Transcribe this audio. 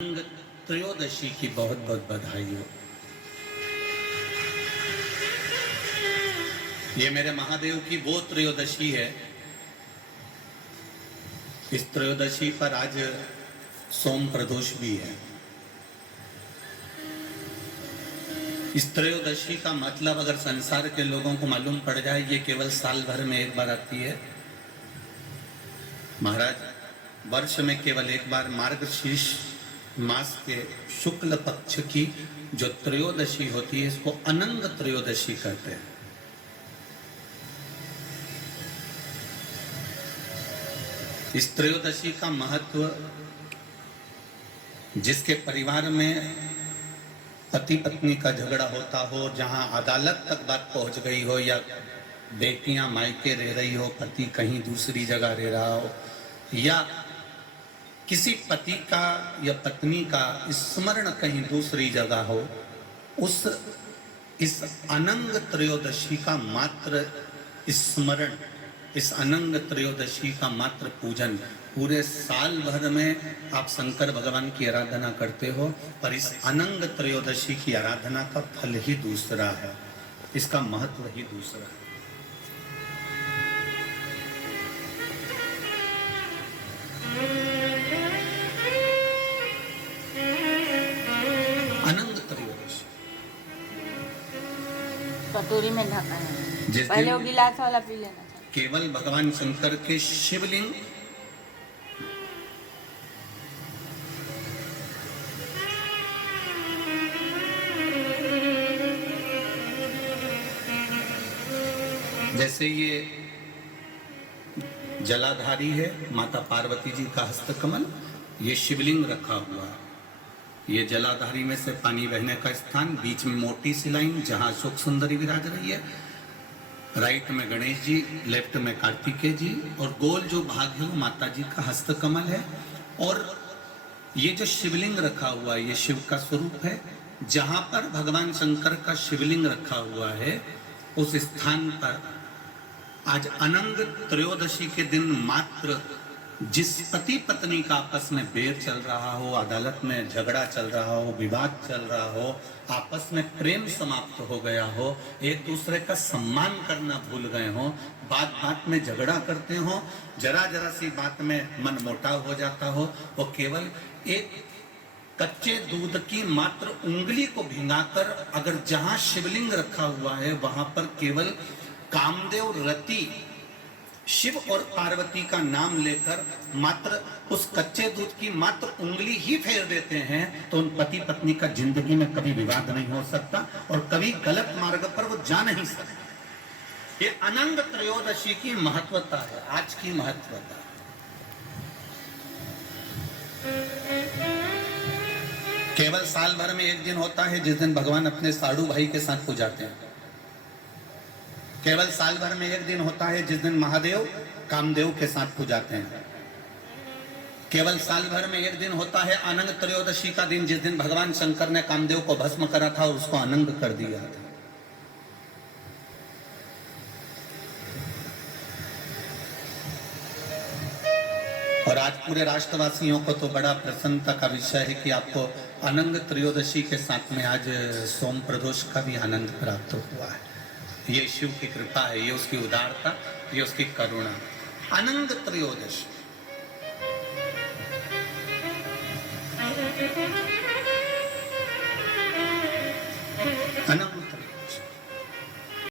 त्रयोदशी की बहुत बहुत बधाई हो। ये मेरे महादेव की वो त्रयोदशी है। इस त्रयोदशी पर आज सोम प्रदोष भी है। इस त्रयोदशी का मतलब अगर संसार के लोगों को मालूम पड़ जाए, ये केवल साल भर में एक बार आती है। महाराज, वर्ष में केवल एक बार मार्गशीर्ष मास के शुक्ल पक्ष की जो त्रयोदशी होती है, इसको अनंग त्रयोदशी कहते हैं। इस त्रयोदशी का महत्व, जिसके परिवार में पति पत्नी का झगड़ा होता हो, जहां अदालत तक बात पहुंच गई हो, या बेटियां मायके रह रही हो, पति कहीं दूसरी जगह रह रहा हो, या किसी पति का या पत्नी का स्मरण कहीं दूसरी जगह हो, इस अनंग त्रयोदशी का मात्र स्मरण, इस अनंग त्रयोदशी का मात्र पूजन, पूरे साल भर में आप शंकर भगवान की आराधना करते हो, पर इस अनंग त्रयोदशी की आराधना का फल ही दूसरा है, इसका महत्व ही दूसरा है। अनंग त्रयोदशी कटोरी में ढका है, पहले वो गिलास वाला पी लेना था। केवल भगवान शंकर के शिवलिंग जैसे ये जलाधारी है, माता पार्वती जी का हस्तकमल, ये शिवलिंग रखा हुआ है। ये जलाधारी में से पानी बहने का स्थान, बीच में मोटी सी लाइन जहां अशोक सुंदरी विराज रही है, राइट में गणेश जी, लेफ्ट में कार्तिकेय जी, और गोल जो भाग है वो माता जी का हस्तकमल है। और ये जो शिवलिंग रखा हुआ है, ये शिव का स्वरूप है। जहां पर भगवान शंकर का शिवलिंग रखा हुआ है, उस स्थान पर आज अनंग त्रयोदशी के दिन मात्र जिस पति पत्नी का आपस में बैर चल रहा हो, अदालत में झगड़ा चल रहा हो, विवाद चल रहा हो, आपस में प्रेम समाप्त हो गया हो, एक दूसरे का सम्मान करना भूल गए हो, बात बात में झगड़ा करते हो, जरा जरा सी बात में मन मोटाव हो जाता हो, वो केवल एक कच्चे दूध की मात्र उंगली को भिंगाकर अगर जहां शिवलिंग रखा हुआ है वहां पर केवल कामदेव रति शिव और पार्वती का नाम लेकर मात्र उस कच्चे दूध की मात्र उंगली ही फेर देते हैं, तो उन पति पत्नी का जिंदगी में कभी विवाद नहीं हो सकता और कभी गलत मार्ग पर वो जा नहीं सकते। ये अनंग त्रयोदशी की महत्वता है, आज की महत्वता। केवल साल भर में एक दिन होता है जिस दिन भगवान अपने साड़ू भाई के साथ पूजाते हैं। केवल साल भर में एक दिन होता है जिस दिन महादेव कामदेव के साथ पूजाते हैं। केवल साल भर में एक दिन होता है अनंग त्रयोदशी का दिन, जिस दिन भगवान शंकर ने कामदेव को भस्म करा था और उसको अनंग कर दिया था। और आज पूरे राष्ट्रवासियों को तो बड़ा प्रसन्नता का विषय है कि आपको अनंग त्रयोदशी के साथ में आज सोम प्रदोष का भी आनंद प्राप्त हुआ है। ये शिव की कृपा है, ये उसकी उदारता, ये उसकी करुणा। अनंग त्रयोदशी, अनंग